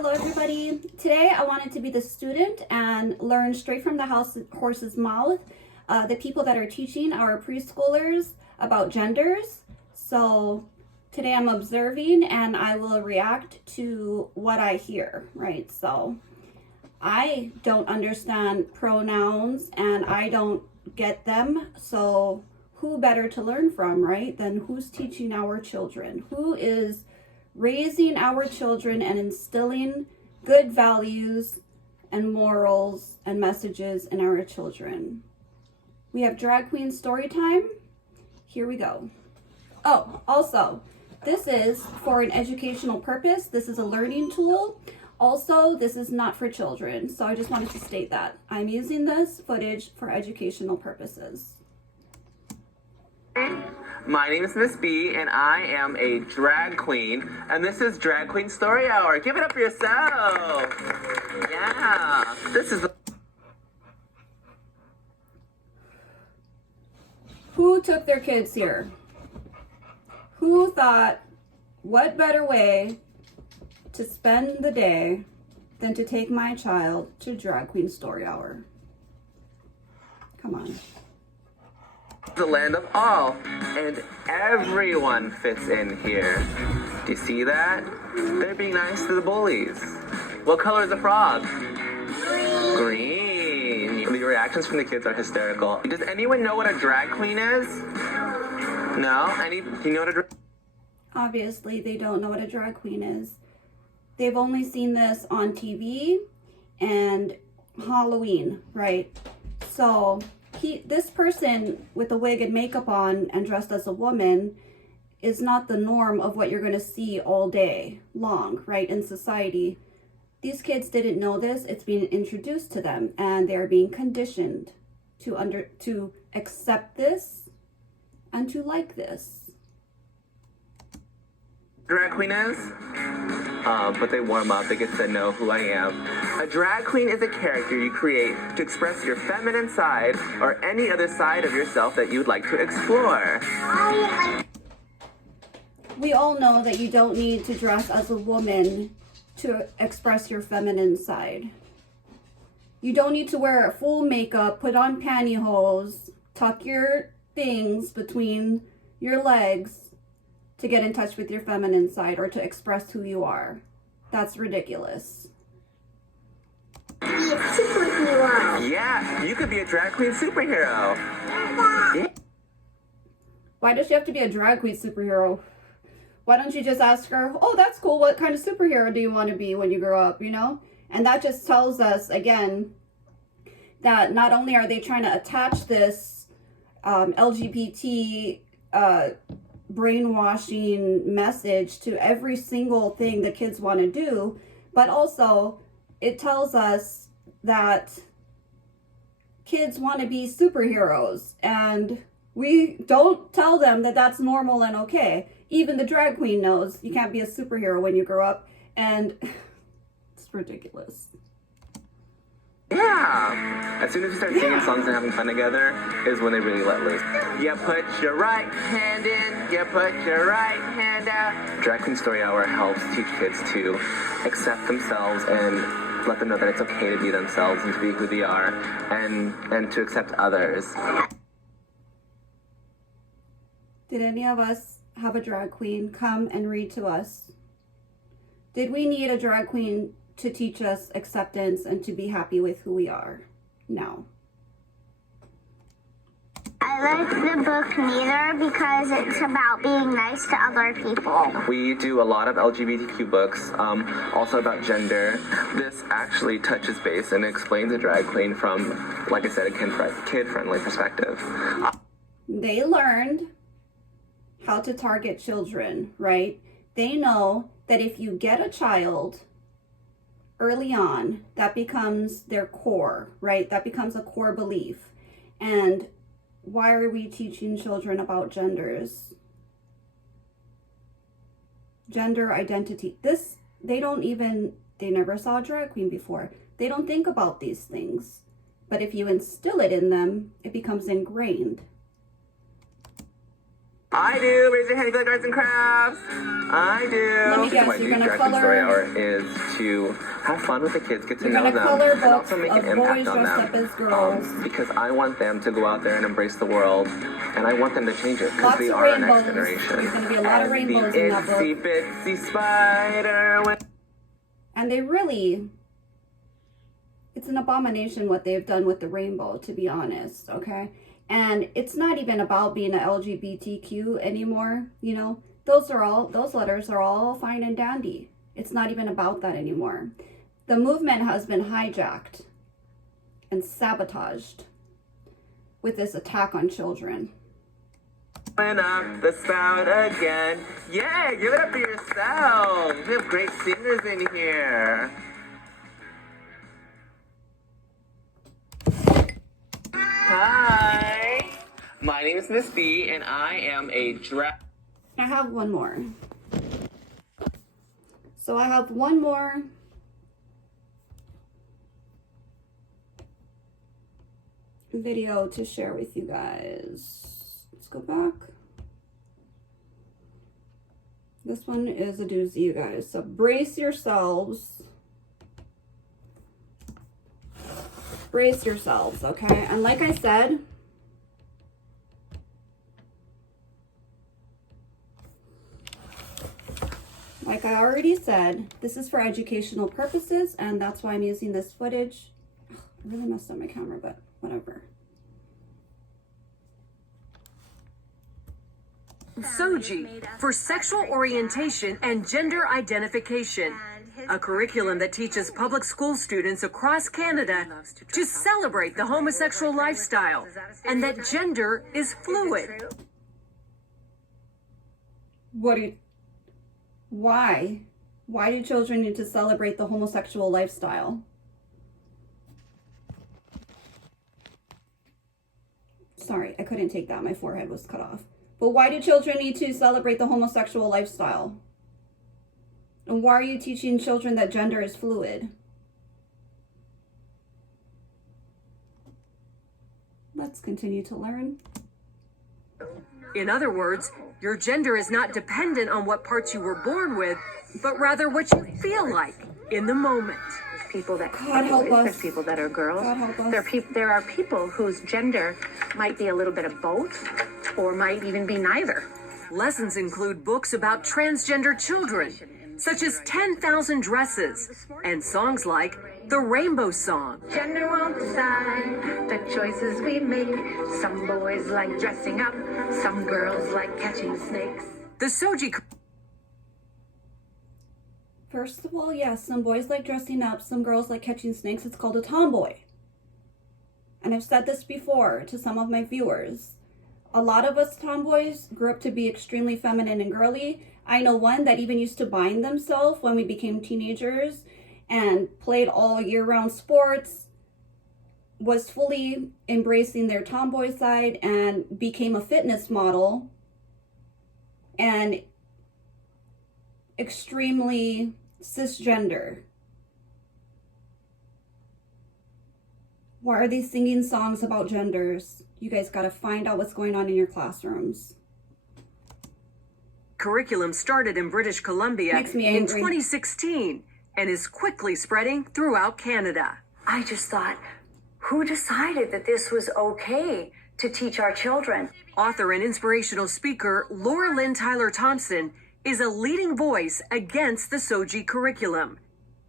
Hello everybody. Today I wanted to be the student and learn straight from the horse's mouth the people that are teaching our preschoolers about genders. So today I'm observing and I will react to what I hear, right? So I don't understand pronouns and I don't get them. So who better to learn from, right? Than who's teaching our children? Who is raising our children and instilling good values and morals and messages in our children. We have drag queen story time. Here we go. Oh, also, this is for an educational purpose. This is a learning tool. Also, this is not for children. So I just wanted to state that. I'm using this footage for educational purposes. My name is Miss B, and I am a drag queen, and this is Drag Queen Story Hour. Give it up for yourself. Yeah, this is. Who took their kids here? Who thought, what better way to spend the day than to take my child to Drag Queen Story Hour? Come on. The land of all, and everyone fits in here. Do you see that? They're being nice to the bullies. What color is the frog? Green. The reactions from the kids are hysterical. Does anyone know what a drag queen is? No? Do you know what a drag? Obviously, they don't know what a drag queen is. They've only seen this on TV and Halloween, right? So this person with a wig and makeup on and dressed as a woman is not the norm of what you're going to see all day long, right, in society. These kids didn't know this. It's being introduced to them, and they're being conditioned to accept this and to like this. Drag queen is? But they warm up, they get to know who I am. A drag queen is a character you create to express your feminine side or any other side of yourself that you'd like to explore. We all know that you don't need to dress as a woman to express your feminine side. You don't need to wear full makeup, put on pantyhose, tuck your things between your legs to get in touch with your feminine side or to express who you are. That's ridiculous. Superhero. Yeah, you could be a drag queen superhero. Yeah. Why does she have to be a drag queen superhero? Why don't you just ask her, oh, that's cool, what kind of superhero do you want to be when you grow up, you know? And that just tells us, again, that not only are they trying to attach this LGBT brainwashing message to every single thing the kids want to do, but also it tells us that kids want to be superheroes, and we don't tell them that that's normal and okay. Even the drag queen knows you can't be a superhero when you grow up, and it's ridiculous. Yeah. As soon as you start singing songs and having fun together is when they really let loose. You put your right hand in, you put your right hand out. Drag Queen Story Hour helps teach kids to accept themselves and let them know that it's okay to be themselves and to be who they are and to accept others. Did any of us have a drag queen come and read to us? Did we need a drag queen to teach us acceptance and to be happy with who we are? No. I like the book Neither because it's about being nice to other people. We do a lot of LGBTQ books, also about gender. This actually touches base and explains a drag queen from, like I said, a kid-friendly perspective. They learned how to target children, right? They know that if you get a child early on, that becomes their core, right? That becomes a core belief. And why are we teaching children about genders? Gender identity. They never saw a drag queen before. They don't think about these things. But if you instill it in them, it becomes ingrained. I do. Raise your hand if you like arts and crafts. I do. Let me guess, My you're new gonna Drag Queen Story color- Hour is to have fun with the kids, get to You're know gonna them, color and books also make of an impact boys on dressed them. up as girls. Because I want them to go out there and embrace the world, and I want them to change it because Lots they of are our next rainbows. generation. There's gonna be a lot of And rainbows the in that book. itsy bitsy spider went. And they really, it's an abomination what they've done with the rainbow, to be honest, okay? And it's not even about being an LGBTQ anymore, you know? Those letters are all fine and dandy. It's not even about that anymore. The movement has been hijacked and sabotaged with this attack on children. Went up the spout again. Yeah, give it up for yourselves. We have great singers in here. Hi, my name is Miss B, and I am a drag. I have one more. So I have one more video to share with you guys. Let's go back. This one is a doozy, you guys. So brace yourselves. Brace yourselves, okay? And like I said, like I already said, this is for educational purposes, and that's why I'm using this footage. I really messed up my camera, but whatever. SOGI, for sexual orientation and gender identification, a curriculum that teaches public school students across Canada to celebrate the homosexual lifestyle and that gender is fluid. Why? Why do children need to celebrate the homosexual lifestyle? Sorry, I couldn't take that. My forehead was cut off. But why do children need to celebrate the homosexual lifestyle? And why are you teaching children that gender is fluid? Let's continue to learn. In other words, your gender is not dependent on what parts you were born with, but rather what you feel like in the moment. People that God help boys, us. there's people that are girls. God help us. There are people whose gender might be a little bit of both or might even be neither. Lessons include books about transgender children, such as 10,000 Dresses, and songs like The Rainbow Song. Gender won't decide the choices we make. Some boys like dressing up, some girls like catching snakes. The SOGI. First of all, yes, some boys like dressing up, some girls like catching snakes. It's called a tomboy. And I've said this before to some of my viewers. A lot of us tomboys grew up to be extremely feminine and girly. I know one that even used to bind themselves when we became teenagers and played all year-round sports, was fully embracing their tomboy side and became a fitness model and extremely cisgender. Why are they singing songs about genders? You guys got to find out what's going on in your classrooms. Curriculum started in British Columbia Makes me in angry. 2016 and is quickly spreading throughout Canada. I just thought, who decided that this was okay to teach our children? Author and inspirational speaker Laura Lynn Tyler Thompson is a leading voice against the SOGI curriculum.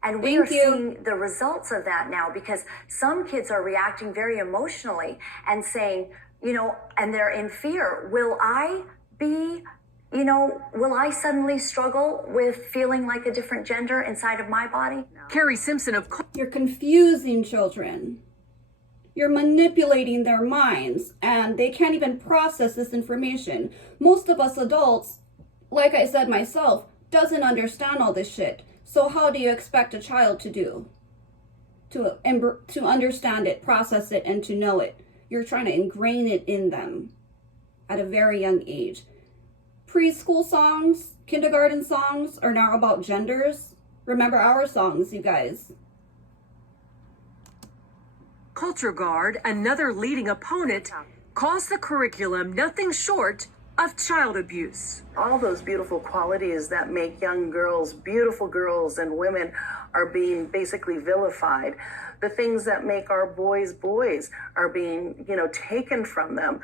And we are Thank you. seeing the results of that now because some kids are reacting very emotionally and saying, and they're in fear. Will I suddenly struggle with feeling like a different gender inside of my body? Carrie Simpson of You're confusing children. You're manipulating their minds and they can't even process this information. Most of us adults, like I said myself, doesn't understand all this shit. So how do you expect a child to do? To understand it, process it, and to know it. You're trying to ingrain it in them at a very young age. Preschool songs, kindergarten songs are now about genders. Remember our songs, you guys. Culture Guard, another leading opponent, calls the curriculum nothing short of child abuse. All those beautiful qualities that make young girls beautiful girls and women are being basically vilified. The things that make our boys boys are being, taken from them.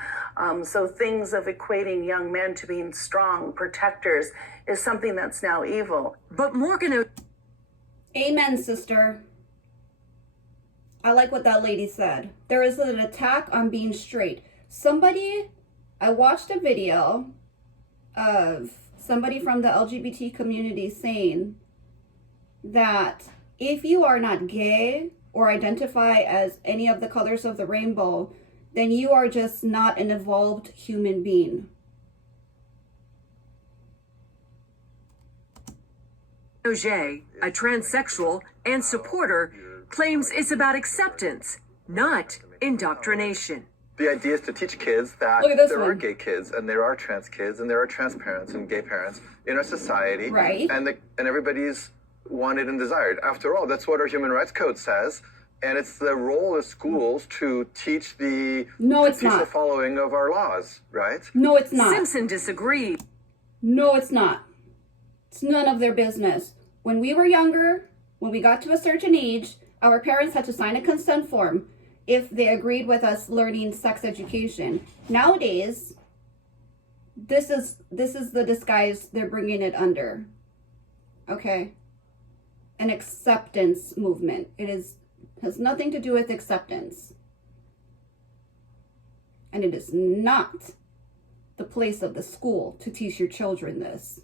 So things of equating young men to being strong protectors is something that's now evil. But Morgan... Amen, sister. I like what that lady said. There is an attack on being straight. I watched a video of somebody from the LGBT community saying that if you are not gay or identify as any of the colors of the rainbow, then you are just not an evolved human being. Auger, a transsexual and supporter, claims it's about acceptance, not indoctrination. The idea is to teach kids that there are gay kids and there are trans kids and there are trans parents and gay parents in our society. Right. And everybody's wanted and desired. After all, that's what our Human Rights Code says. And it's the role of schools to teach the following of our laws, right? No, it's not. Simpson disagreed. No, it's not. It's none of their business. When we were younger, when we got to a certain age, our parents had to sign a consent form if they agreed with us learning sex education. Nowadays, this is the disguise they're bringing it under. Okay? An acceptance movement. It has nothing to do with acceptance. And it is not the place of the school to teach your children this.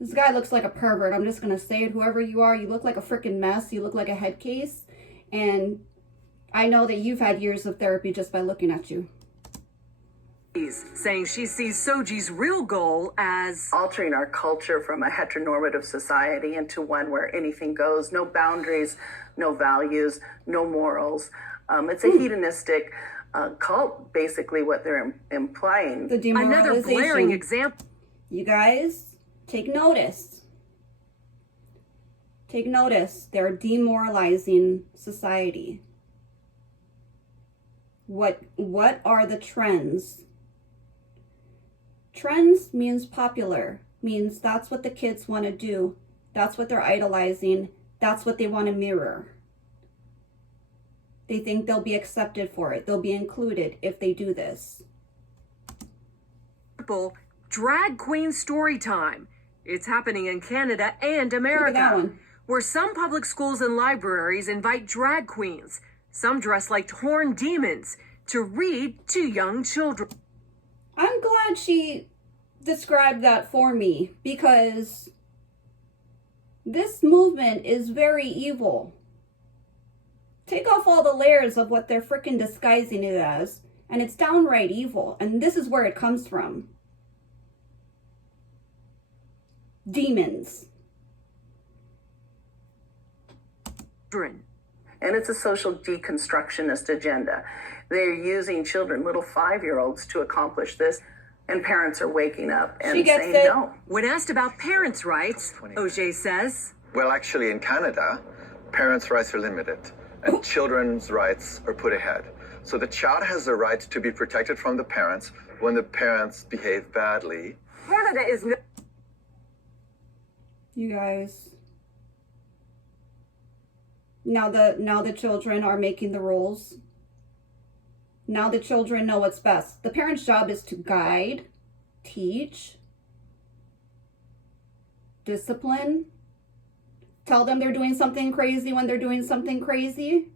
This guy looks like a pervert. I'm just going to say it. Whoever you are, you look like a freaking mess. You look like a head case. And I know that you've had years of therapy just by looking at you. Saying she sees Soji's real goal as altering our culture from a heteronormative society into one where anything goes, no boundaries, no values, no morals. It's a hedonistic cult, basically what they're implying. The demoralization. Another blaring example. You guys, take notice. Take notice. They're demoralizing society. What are the trends? Trends means popular, means that's what the kids want to do. That's what they're idolizing. That's what they want to mirror. They think they'll be accepted for it. They'll be included if they do this. Drag queen story time. It's happening in Canada and America, Look at that one. Where some public schools and libraries invite drag queens, some dressed like horned demons, to read to young children. I'm glad she described that for me, because this movement is very evil. Take off all the layers of what they're freaking disguising it as, and it's downright evil. And this is where it comes from. Demons. And it's a social deconstructionist agenda. They're using children, little 5-year-olds, to accomplish this. And parents are waking up and saying no. When asked about parents' rights, Auger says, well, actually, in Canada, parents' rights are limited and children's rights are put ahead. So the child has the right to be protected from the parents when the parents behave badly. Canada is no... You guys. Now the children are making the rules. Now the children know what's best. The parent's job is to guide, teach, discipline, tell them they're doing something crazy when they're doing something crazy.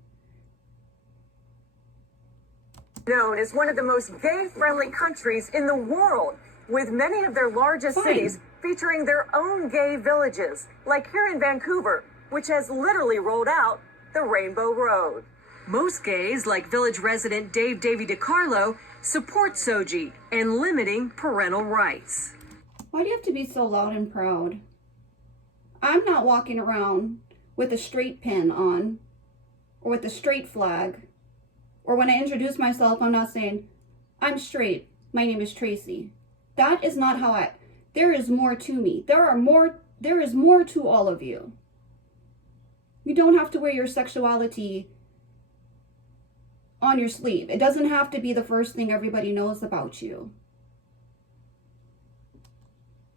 Known as one of the most gay-friendly countries in the world, with many of their largest cities featuring their own gay villages, like here in Vancouver, which has literally rolled out the Rainbow Road. Most gays, like village resident Dave Davy DiCarlo, support Soji and limiting parental rights. Why do you have to be so loud and proud? I'm not walking around with a straight pin on, or with a straight flag, or when I introduce myself, I'm not saying, I'm straight, my name is Tracy. That is not how there is more to me. There is more to all of you. You don't have to wear your sexuality on your sleeve. It doesn't have to be the first thing everybody knows about you.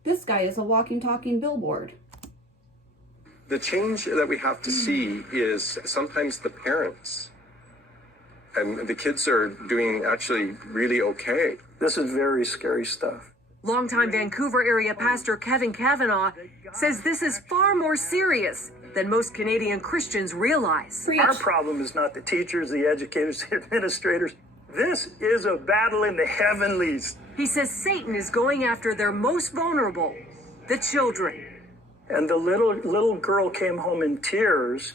This guy is a walking, talking billboard. The change that we have to see is sometimes the parents. And the kids are doing actually really okay. This is very scary stuff. Longtime Vancouver area pastor Kevin Kavanaugh says this is far more serious than most Canadian Christians realize. Preach. Our problem is not the teachers, the educators, the administrators. This is a battle in the heavenlies. He says Satan is going after their most vulnerable, the children. And the little girl came home in tears.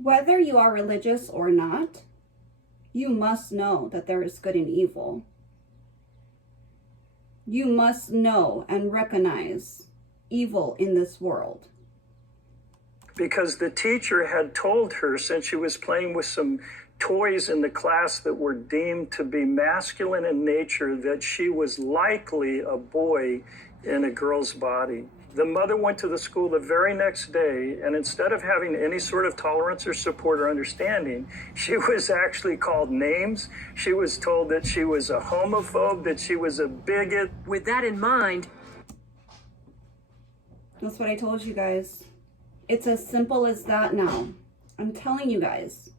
Whether you are religious or not, you must know that there is good and evil. You must know and recognize evil in this world. Because the teacher had told her, since she was playing with some toys in the class that were deemed to be masculine in nature, that she was likely a boy in a girl's body. The mother went to the school the very next day, and instead of having any sort of tolerance or support or understanding, she was actually called names. She was told that she was a homophobe, that she was a bigot. With that in mind, that's what I told you guys. It's as simple as that now. I'm telling you guys.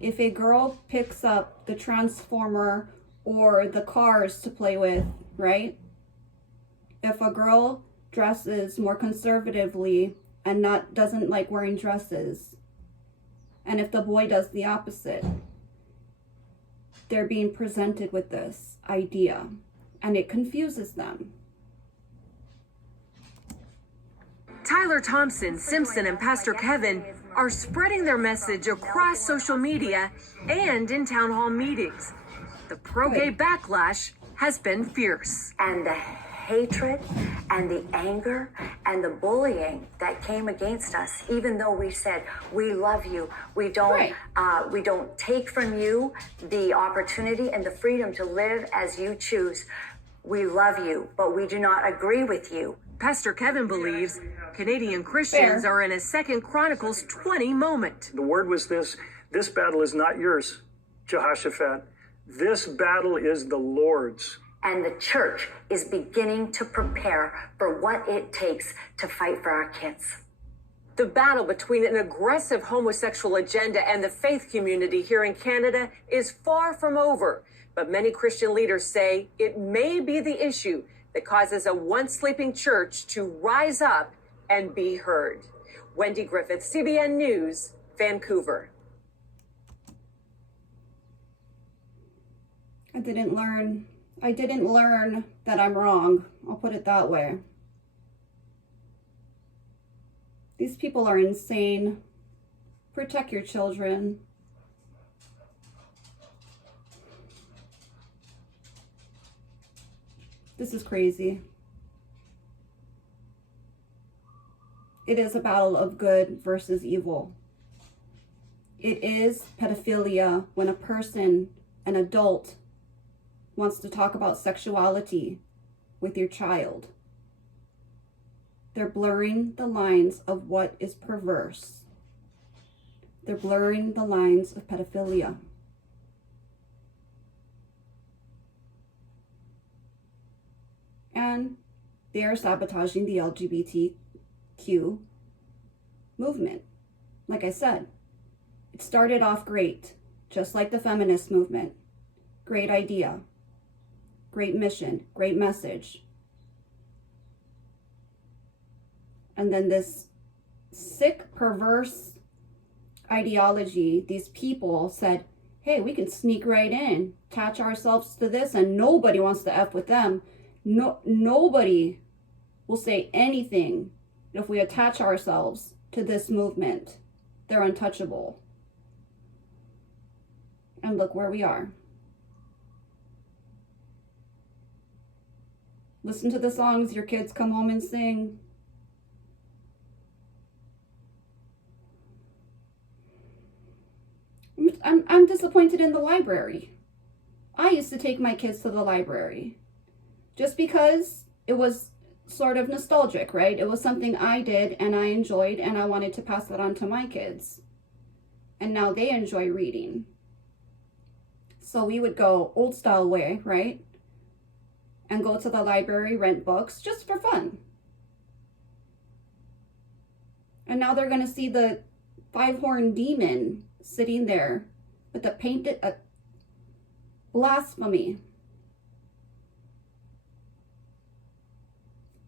If a girl picks up the transformer or the cars to play with, right? If a girl dresses more conservatively and doesn't like wearing dresses, and if the boy does the opposite, they're being presented with this idea and it confuses them. Tyler Thompson, Simpson, and Pastor Kevin are spreading their message across social media and in town hall meetings. The pro-gay backlash has been fierce. And the hatred and the anger and the bullying that came against us, even though we said we love you, we don't take from you the opportunity and the freedom to live as you choose. We love you, but we do not agree with you. Pastor Kevin believes Canadian Christians are in a 2 Chronicles 20 moment. The word was this battle is not yours, Jehoshaphat. This battle is the Lord's. And the church is beginning to prepare for what it takes to fight for our kids. The battle between an aggressive homosexual agenda and the faith community here in Canada is far from over. But many Christian leaders say it may be the issue that causes a once sleeping church to rise up and be heard. Wendy Griffith, CBN News, Vancouver. I didn't learn that I'm wrong. I'll put it that way. These people are insane. Protect your children. This is crazy. It is a battle of good versus evil. It is pedophilia when a person, an adult, wants to talk about sexuality with your child. They're blurring the lines of what is perverse. They're blurring the lines of pedophilia. And they are sabotaging the LGBTQ movement. Like I said, it started off great, just like the feminist movement. Great idea, great mission, great message. And then this sick, perverse ideology, these people said, hey, we can sneak right in, attach ourselves to this, and nobody wants to F with them. Nobody will say anything if we attach ourselves to this movement. They're untouchable. And look where we are. Listen to the songs your kids come home and sing. I'm disappointed in the library. I used to take my kids to the library just because it was sort of nostalgic, right? It was something I did and I enjoyed and I wanted to pass that on to my kids. And now they enjoy reading. So we would go old style way, right? and go to the library, rent books, just for fun. And now they're going to see the 5-horned demon sitting there with a painted blasphemy.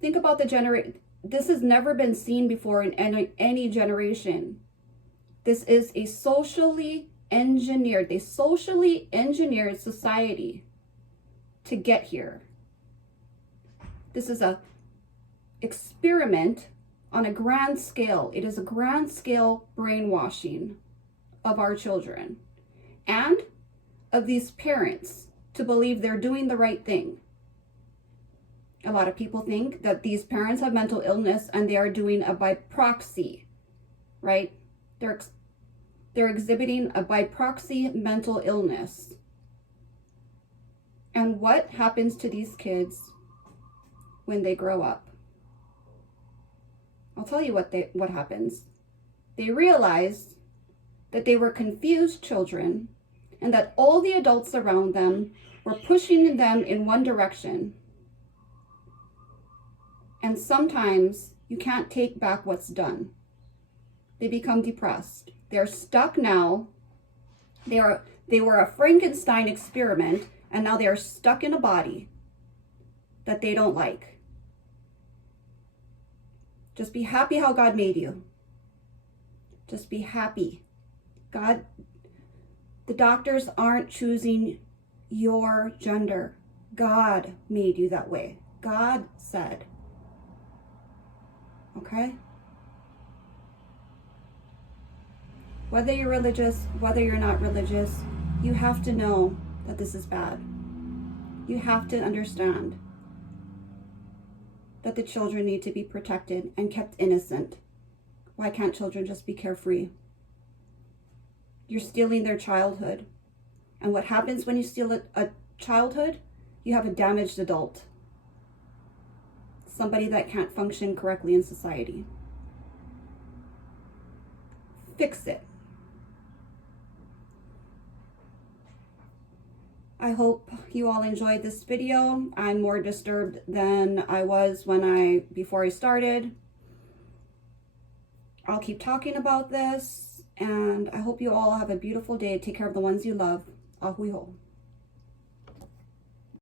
Think about the generation. This has never been seen before in any generation. This is a socially engineered, they socially engineered society to get here. This is a experiment on a grand scale. It is a grand scale brainwashing of our children and of these parents to believe they're doing the right thing. A lot of people think that these parents have mental illness and they are doing a by proxy, right? They're exhibiting a by proxy mental illness. And what happens to these kids when they grow up? I'll tell you what happens. They realize that they were confused children and that all the adults around them were pushing them in one direction. And sometimes you can't take back what's done. They become depressed. They're stuck now. They were a Frankenstein experiment, and now they are stuck in a body that they don't like. Just be happy how God made you. Just be happy. God, the doctors aren't choosing your gender. God made you that way. God said. Okay? Whether you're religious, whether you're not religious, you have to know that this is bad. You have to understand that the children need to be protected and kept innocent. Why can't children just be carefree? You're stealing their childhood. And what happens when you steal a childhood? You have a damaged adult. Somebody that can't function correctly in society. Fix it. I hope you all enjoyed this video. I'm more disturbed than I was before I started. I'll keep talking about this, and I hope you all have a beautiful day. Take care of the ones you love. Ahui ho.